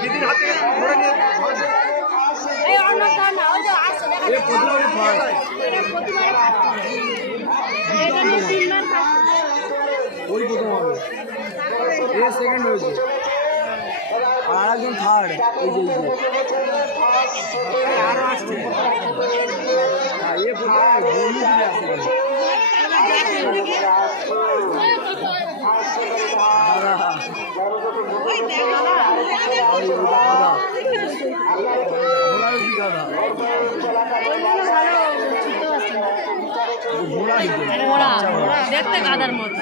দিদির হাত থেকে ধরে নিয়ে ওই প্রথম হবে সেকেন্ড হয়েছে আর একজন থার্ড এই যে আরো আসছে দেখতে গাদার মতো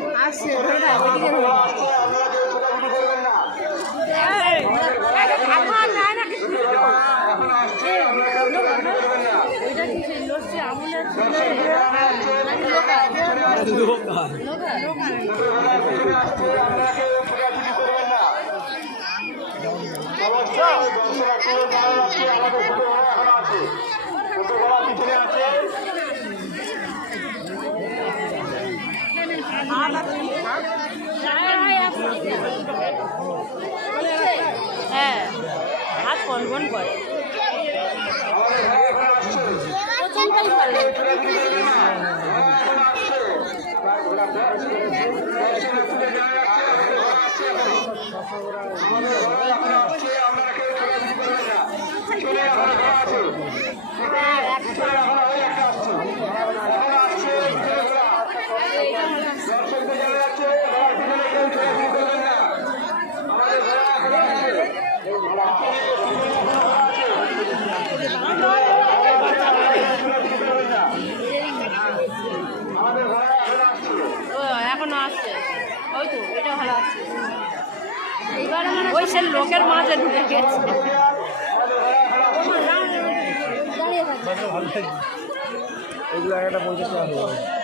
দিদির আসছে হ্যাঁ হাত কনবন করে প্রচন্ডই ভালো এখনো আসছে ওই তো এটা ভালো আছে এবার ওই সে লোকের মাঝে ঢুকে গেছে এগুলো একটা 50 টাকা